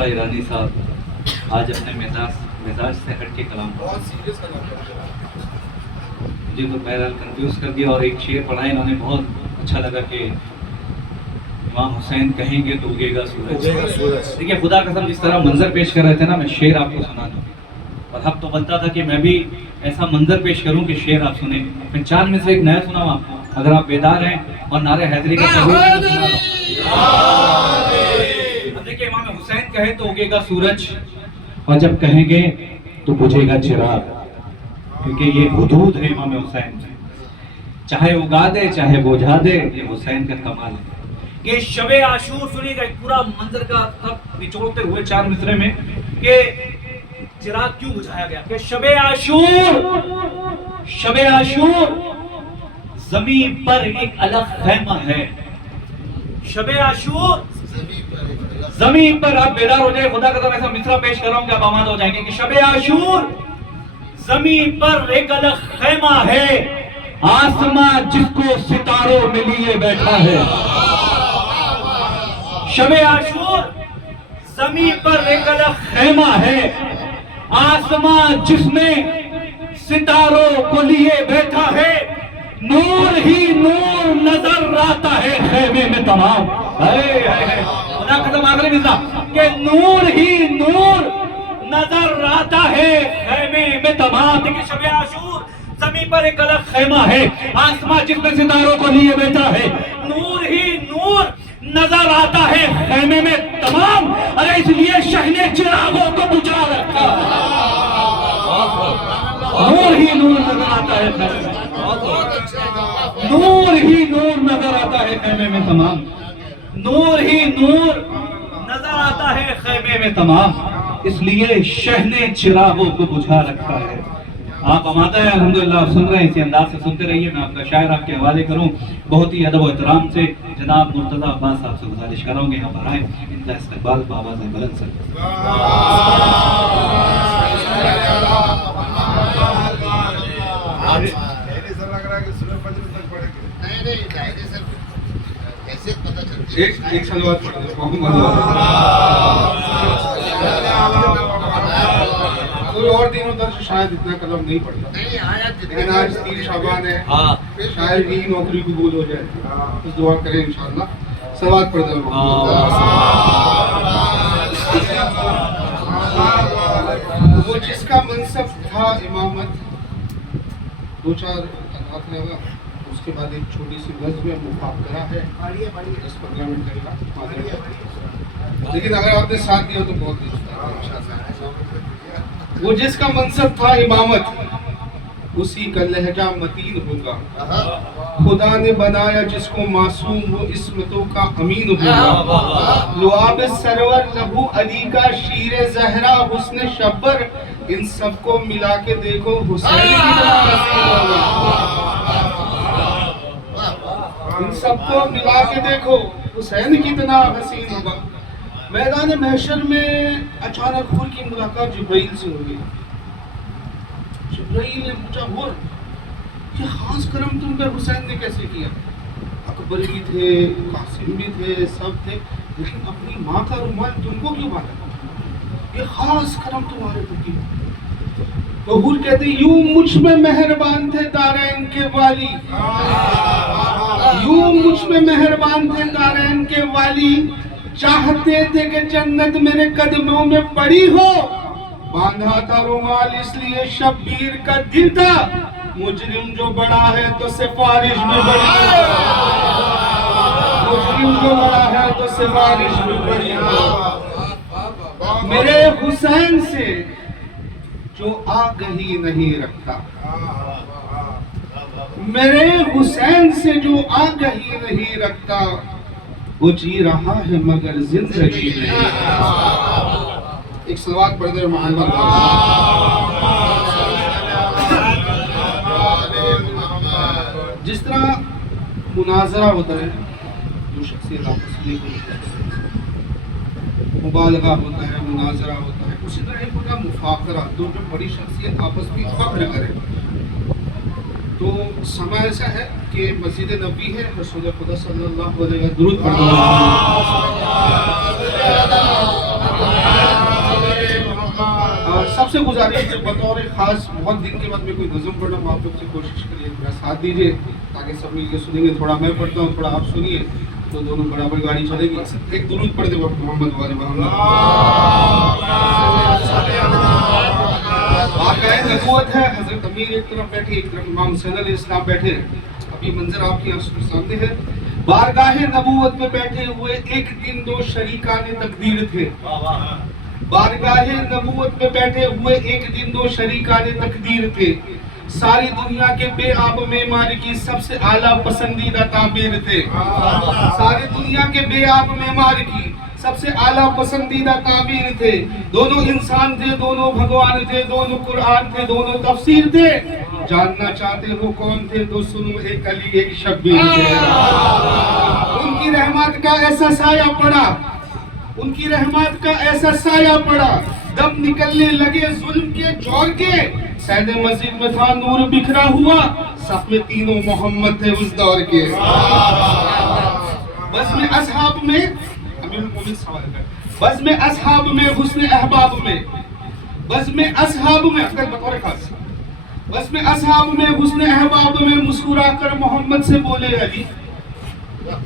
عرصہ ایرانی صاحب آج اپنے مزاج سے ہٹ کے کلام پڑھا. بہت سیریس کلام کرتے مجھے تو بہرحال کنفیوز کر دیا. اور ایک شعر پڑھا انہوں نے, بہت اچھا لگا کہ امام حسین کہیں گے تو اگے گا سورج. دیکھیے خدا قسم جس طرح منظر پیش کر رہے تھے نا, میں شعر آپ کو سنا دوں, اور حق تو بنتا تھا کہ میں بھی ایسا منظر پیش کروں کہ شعر آپ سنیں. میں 4 میں سے ایک نیا سنا ہوں آپ کو, اگر آپ بیدار ہیں اور نعرہ حیدری کا اب دیکھیے امام حسین کہے تو اگے گا سورج, اور جب کہیں گے تو بجھے گا چراغ, کیونکہ یہ حدود ہے امام حسین, چاہے اگا دے چاہے بجھا دے, یہ حسین کا کمال ہے. کہ شب عاشور سنی کا ایک پورا منظر کا سب نچوڑتے ہوئے 4 مصرے میں کہ چراغ کیوں بجھایا گیا. کہ شب عاشور زمین پر ایک الگ خیمہ ہے. شب عاشور زمین پر, آپ بیدار ہو جائے, خدا کا ایسا مصرع پیش کر رہا ہوں کہ آپ آماد ہو جائیں گے. کہ شب عاشور زمین پر ایک الگ خیمہ ہے, آسماں جس کو ستاروں میں لیے بیٹھا ہے. شب عاشور زمین پر ایک الگ خیمہ ہے, آسماں جس میں ستاروں کو لیے بیٹھا ہے. نور ہی نور نظر آتا ہے خیمے میں تمام. خدا قسم آخری مصرع کہ نور ہی نور نظر آتا ہے خیمے میں تمام. دیکھیں شب عاشور زمین پر ایک الگ خیمہ ہے, آسماں جس میں ستاروں کو لیے بیٹھا ہے. نور ہی نور نظر آتا ہے خیمے میں تمام. ارے اس لیے شہنے چراغوں کو بجھا رکھا ہے. نور ہی نور نظر آتا ہے خیمے میں, نور ہی نور نظر آتا ہے خیمے میں تمام. نور ہی نور نظر آتا ہے خیمے میں تمام, اس لیے شہنے چراغوں کو بجھا رکھا ہے. آپ آمادہ ہیں الحمدللہ, آپ سن رہے ہیں, اسی انداز سے سنتے رہیے. میں آپ کا شاعر آپ کے حوالے کروں, بہت ہی ادب و احترام سے جناب مرتضی عباس صاحب سے گزارش کر رہا ہوں کہ یہاں پر آئیں, ان کا استقبال بآواز بلند سے. ایک سلوات پڑھ دو. کوئی اور دنوں تک شاید اتنا کلام نہیں پڑھتا, لیکن آج 3 شعبان ہے, شاید ہی نوکری قبول ہو جائے. اس دعا کریں انشاءاللہ. سلوات پڑھ دو. وہ جس کا منصب تھا امامت, 2-4 قطعات لے گا, اس کے بعد ایک چھوٹی سی نظم مفاخرہ ہے, 10-15 منٹ کرے گا. لیکن اگر آپ نے ساتھ دیا تو بہت اچھا. وہ جس کا منصب تھا امامت, اسی کا لہجہ متین ہوگا. خدا نے بنایا جس کو معصوم, وہ عصمتوں کا امین ہوگا. لعاب سرور لہو علی کا شیر زہرا, حسن شبر, ان سب کو ملا کے دیکھو حسین کتنا حسین ہوگا. ان سب کو ملا کے دیکھو حسین کتنا حسین ہوگا. میدان محشر میں اچانک حور کی ملاقات جبرائیل سے ہو گئی. جبرائیل نے پوچھا, حور یہ خاص کرم تم پہ حسین نے کیسے کیا؟ اکبر بھی تھے, قاسم بھی تھے, سب تھے, لیکن اپنی ماں کا رومال تم کو کیوں باندھا؟ یہ خاص کرم تمہارے پر کیا؟ تو حور کہتے یوں مجھ میں مہربان تھے دارین کے والی, یوں مجھ میں مہربان تھے دارین کے والی, چاہتے تھے کہ جنت میرے قدموں میں پڑی ہو. باندھا تھا رومال اس لیے شبیر کا دل تھا, مجرم جو بڑا ہے تو سفارش میں بڑی ہو. مجرم جو بڑا ہے تو سفارش میں بڑی ہو. میرے حسین سے جو آگہی نہیں رکھتا, میرے حسین سے جو آگہی نہیں رکھتا, وہ جی رہا ہے مگر زندگی نہیں. ایک صلوات پڑھ دے محمد. جس طرح مناظرہ ہوتا ہے, جو شخصیت آپس میں مبالغہ ہوتا ہے, مناظرہ ہوتا ہے, اسی طرح ایک ہوتا ہے مفاخرہ, دو جو بڑی شخصیت آپس میں فخر کرے. تو سما ایسا ہے کہ مسجد نبوی ہے, رسول خدا صلی اللہ علیہ وسلم درود پڑھنا. آپ سے گزارش ہے بطور خاص بہت دن کے بعد میں کوئی نظم پڑھنا ہوں، آپ لوگ سے کوشش کریے میرا ساتھ دیجیے تاکہ سب مل کے سنیں گے. تھوڑا میں پڑھتا ہوں، تھوڑا آپ سنیے تو دونوں برابر گاڑی چلے گی. ایک درود پڑھ دے وقت محمد والے محمد. واقعہ نبوت ہے. حضرت امیر ایک طرف بیٹھے، ایک طرف امام حسین علیہ السلام بیٹھے. ابھی منظر آپ کی آنکھوں کے سامنے ہے. بارگاہ نبوت میں بیٹھے ہوئے ایک دن دو شریکان تقدیر تھے. بارگاہ نبوت میں بیٹھے ہوئے ایک دن دو شریکان تقدیر تھے. ساری دنیا کے بے آب معمار کی سب سے اعلیٰ پسندیدہ تعبیر تھے. ساری دنیا کے بے آب معمار کی سب سے اعلیٰ پسندیدہ تعبیر تھے. دونوں انسان تھے، دونوں بھگوان تھے، دونوں قرآن تھے، دونوں تفسیر تھے. جاننا چاہتے ہو کون تھے تو سنو، ایک علی ایک شبیر تھے. ان کی رحمت کا ایسا سایہ پڑا، ان کی رحمت کا ایسا سایہ پڑا، دم نکلنے لگے ظلم کے جوڑ کے. سید مسجد میں تھا نور بکھرا ہوا، صف میں تینوں محمد تھے اس دور کے. بس میں اصحاب میں بس میں اصحاب میں حسن احباب میں، بس میں اصحاب میں بطور خاص، بس میں اصحاب میں حسن احباب میں مسکرا کر محمد سے بولے علی،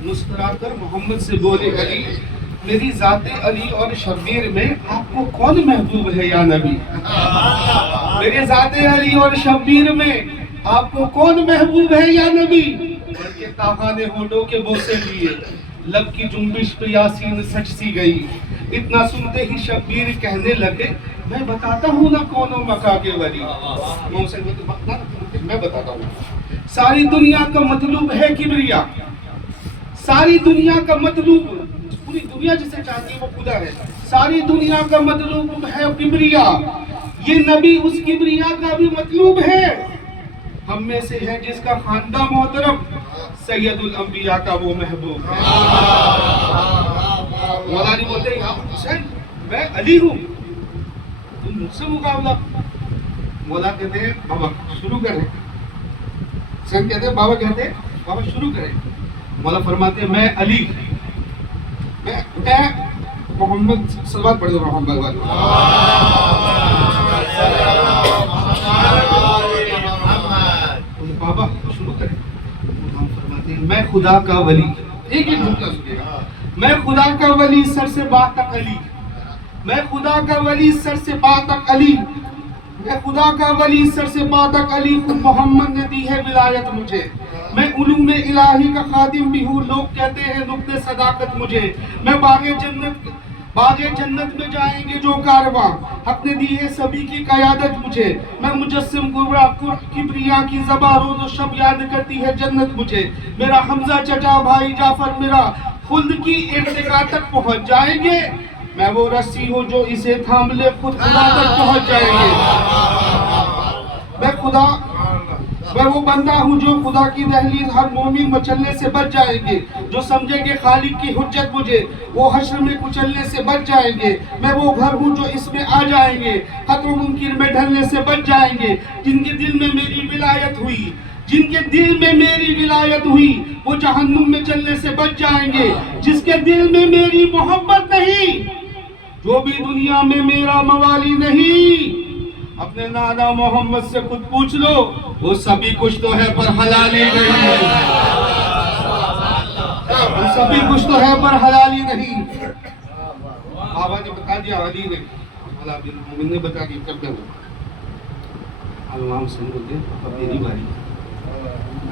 مسکرا کر محمد سے بولے علی، میری ذات علی اور شبیر میں آپ کو کون محبوب ہے یا نبی؟ میرے ذات علی اور شبیر میں آپ کو کون محبوب ہے یا نبی؟ بلکہ طاہا نے ہونٹوں کے بوسے لیے، لب کی جنبش پہ یاسین سچ سی گئی. اتنا سنتے ہی شبیر کہنے لگے، میں بتاتا ہوں نا کونوں مکہ کے ولی. میں بتاتا ہوں. ساری دنیا کا مطلوب ہے کبریا، ساری دنیا کا مطلوب، پوری دنیا جسے چاہتی ہے وہ خدا ہے. ساری دنیا کا مطلوب ہے کبریا، یہ نبی اس کبریا کا بھی مطلوب ہے. ہم میں سے ہے جس کا خاندان محترم، سید الانبیاء کا وہ محبوب ہے. مولا علی بولتے ہیں یا حسین میں علی ہوں، تم مجھ سے مقابلہ. مولا کہتے ہیں بابا شروع کریں. حسین کہتے ہیں بابا کہتے ہیں بابا شروع کریں. مولا فرماتے ہیں میں علی، میں محمد. صلوات پڑھ دو محمد والے. بابا شروع کریں. ہم فرماتے ہیں میں خدا کا ولی. ایک ایک جملہ سنیے گا. میں خدا کا ولی سر سے با تک علی، میں خدا کا ولی سر سے با تک علی، میں خدا کا ولی سر سے با تک علی. خود محمد نے دی ہے ولایت مجھے، میں علوم الہی کا خادم بھی ہوں. لوگ کہتے ہیں نقطۂ صداقت مجھے. میں باغ جنت میں جائیں گے جو کارواں، حق نے دی ہے سبھی کی قیادت مجھے. میں مجسم کبریا کی زباں روز و شب یاد کرتی ہے جنت مجھے. میرا حمزہ چچا بھائی جعفر میرا خلد کی ارتقا تک پہنچ جائیں گے. میں وہ رسی ہوں جو اسے تھام لے خود خدا تک پہنچ جائیں گے. میں وہ بندہ ہوں جو خدا کی دہلیز ہر مومن مچلنے سے بچ جائیں گے. جو سمجھیں گے خالق کی حجت مجھے، وہ حشر میں کچلنے سے بچ جائیں گے. میں وہ گھر ہوں جو اس میں آ جائیں گے، خطر و منکر میں ڈھلنے سے بچ جائیں گے. جن کے دل میں میری ولایت ہوئی، جن کے دل میں میری ولایت ہوئی، وہ جہنم میں چلنے سے بچ جائیں گے. جس کے دل میں میری محبت نہیں، جو بھی دنیا میں میرا موالی نہیں، اپنے نانا محمد سے خود پوچھ لو، وہ سبھی کچھ تو ہے پر حلالی نہیں. وہ سبھی کچھ تو ہے پر حلالی نہیں. بابا نے بتا دیا، علی نے مومن نے بتا دیا. کب کرنا امام حسین بولتے اب میری باری.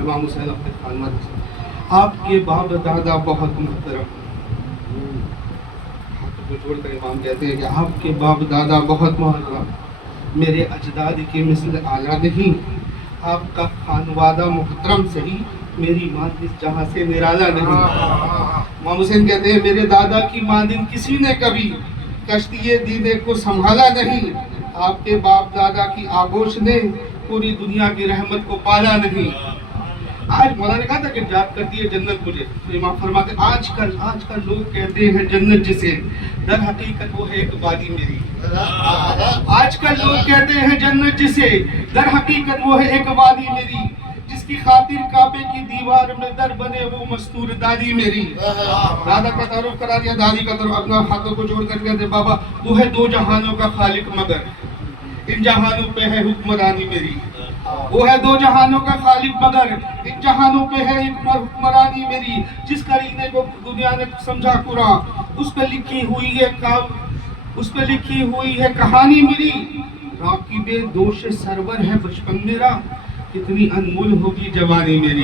امام حسین اپنے خاندان سے، آپ کے باپ دادا بہت محترم. ہاتھ کو جوڑ کر امام کہتے ہیں کہ آپ کے باپ دادا بہت محترم، میرے اجداد کے مثل اعلیٰ نہیں. آپ کا خانوادہ محترم صحیح، میری ماں اس جہاں سے نرالا نہیں. امام حسین کہتے ہیں میرے دادا کی مانند کسی نے کبھی کشتی دینے کو سنبھالا نہیں. آپ کے باپ دادا کی آغوش نے پوری دنیا کی رحمت کو پالا نہیں. آج مولا نے کہا تھا کہ یاد کرتی ہے جنت مجھے. تو امام فرماتے آج کل لوگ کہتے ہیں جنت جسے، در حقیقت وہ ہے ایک وادی میری. آج کل لوگ کہتے ہیں جنت جسے، در حقیقت وہ ہے ایک وادی میری. جس کی خاطر کعبے کی دیوار میں در بنے وہ مستور دادی میری. دادا کا تعارف کرا دیا، دادی کا تعارف. اپنا ہاتھوں کو جوڑ کر کہتے بابا وہ ہے دو جہانوں کا خالق مگر ان جہانوں پہ ہے حکمرانی میری، وہ ہے دو جہانوں کا خالق مگر ان جہانوں پہ ہے ایک حکمرانی میری، جس کرینے کو دنیا نے سمجھا قرآن، اس پہ لکھی ہوئی ہے کہانی میری، راکب دوش سرور ہے بچپن میرا، کتنی انمول ہوگی جوانی میری،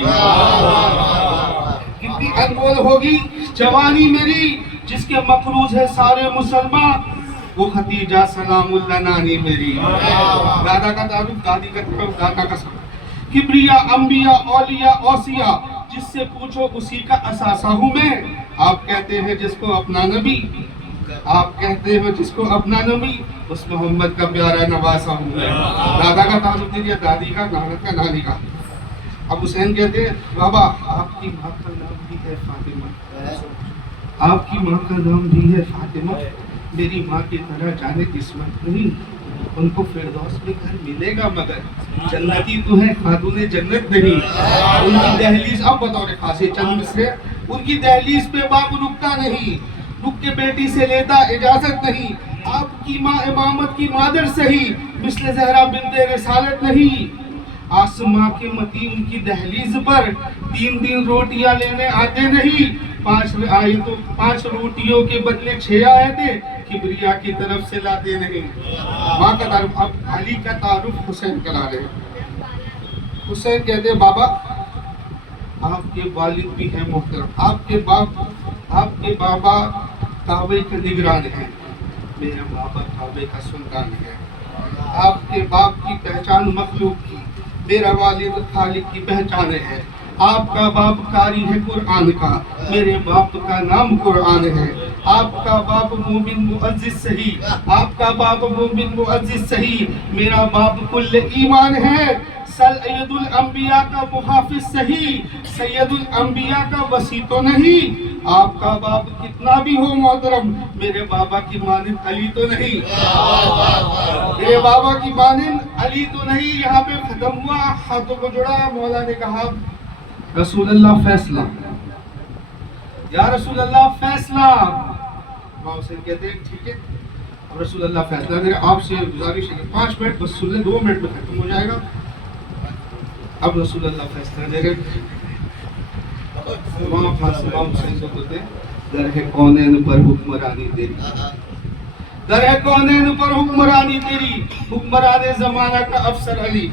کتنی انمول ہوگی جوانی میری، جس کے مقروض ہے سارے مسلمان، وہ خدیجہ سلام اللہ نانی میری، دادا کا تعارف دادی کا تعارف دادا کا سلام، کبریا انبیاء اولیاء اوصیاء جس سے پوچھو اسی کا اثاثہ ہوں میں، آپ کہتے ہیں جس کو اپنا نبی، آپ کہتے ہو جس کو اپنا نبی، اس محمد کا پیارا نواسا ہوں میں، دادا کا تعارف دے دیا دادی کا، نانا کا نانی کا۔ اب حسین کہتے ہیں بابا آپ کی ماں کا نام بھی ہے فاطمہ، آپ کی ماں کا نام بھی ہے فاطمہ، میری ماں کی طرح جانے قسمت نہیں، ان کو فردوس میں گھر ملے گا مگر جنتی تو ہے خاتون جنت نہیں، ان کی دہلیز، اب بطور خاص چند مصرے، ان کی دہلیز پہ باپ رکتا نہیں، رک کے بیٹی سے لیتا اجازت نہیں، آپ کی ماں امامت کی مادر سہی، مثل زہرا بنت رسالت نہیں، آسماں کے متی ان کی دہلیز پر 3 دن روٹیاں لینے آتے نہیں، 5 روٹیوں کے بدلے 6 آئے تھے، کبریا کی طرف سے لاتے نہیں۔ ماں کا تعارف، اب علی کا تعارف حسین کرا رہے ہیں۔ حسین کہتے ہیں بابا آپ کے والد بھی ہیں محترم، آپ کے بابا کعبے کے نگران ہیں، میرا بابا کعبے کا سلطان ہے، آپ کے باپ کی پہچان مخلوق کی، میرا والد خالق کی پہچان ہے، آپ کا باپ قاری ہے قرآن کا، میرے باپ کا نام قرآن ہے، آپ کا باپ مومن معزز صحیح، آپ کا باپ مومن معزز صحیح، میرا باپ کل ایمان ہے، سید الانبیاء کا محافظ صحیح، سید الانبیاء کا وصی تو نہیں، آپ کا باپ کتنا بھی ہو محترم، میرے بابا کی مانند علی تو نہیں، میرے بابا کی مانند علی تو نہیں۔ یہاں پہ ختم ہوا، ہاتھوں کو جڑا، مولا نے کہا رسول اللہ فیصلہ، یا رسول اللہ فیصلہ، ماں حسین کہتے ہیں ٹھیک ہے اب رسول اللہ فیصلہ دے، آپ سے گزارش ہے 5 منٹ بس سن لیں، 2 منٹ میں ختم ہو جائے گا۔ اب رسول اللہ فیصلہ دے رہے، امام حسین کو کہتے در ہے کونین پر حکمرانی تیری، در ہے کونین پر حکمرانی تیری، حکمران زمانہ کا افسر علی،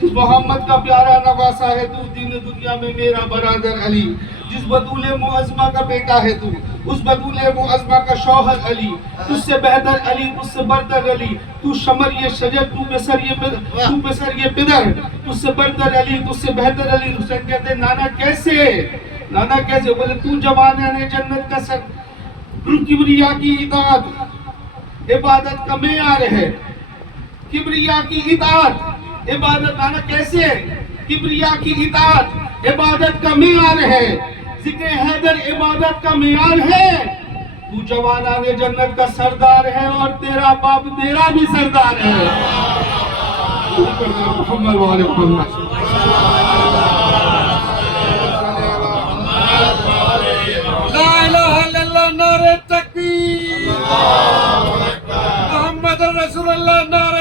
جس محمد کا پیارا نواسا ہے تو، دین دنیا میں میرا برادر علی، جس بطول معظمہ کا بیٹا ہے تو، اس بطول معظمہ کا شوہر علی، تجھ سے بہتر علی، تجھ سے برتر علی، تو شمر یہ شجر، تو بسر یہ پدر، تجھ سے برتر علی، تجھ سے بہتر علی۔ حسین کہتے ہیں نانا کیسے؟ بولے تو جوانان جنت کا سر، کبریا کی اطاعت عبادت کا معیار ہے، کبریا کی اطاعت عبادت، نانا کیسے؟ کبریا کی اطاعت عبادت کا معیار ہے، ذکر حیدر عبادت کا معیار ہے، تو جوانان جنت کا سردار ہے اور تیرا باپ تیرا بھی سردار ہے۔ محمد وعلی محمد، لا الہ الا اللہ، نعرہ تکبیر، محمد رسول اللہ، نعرہ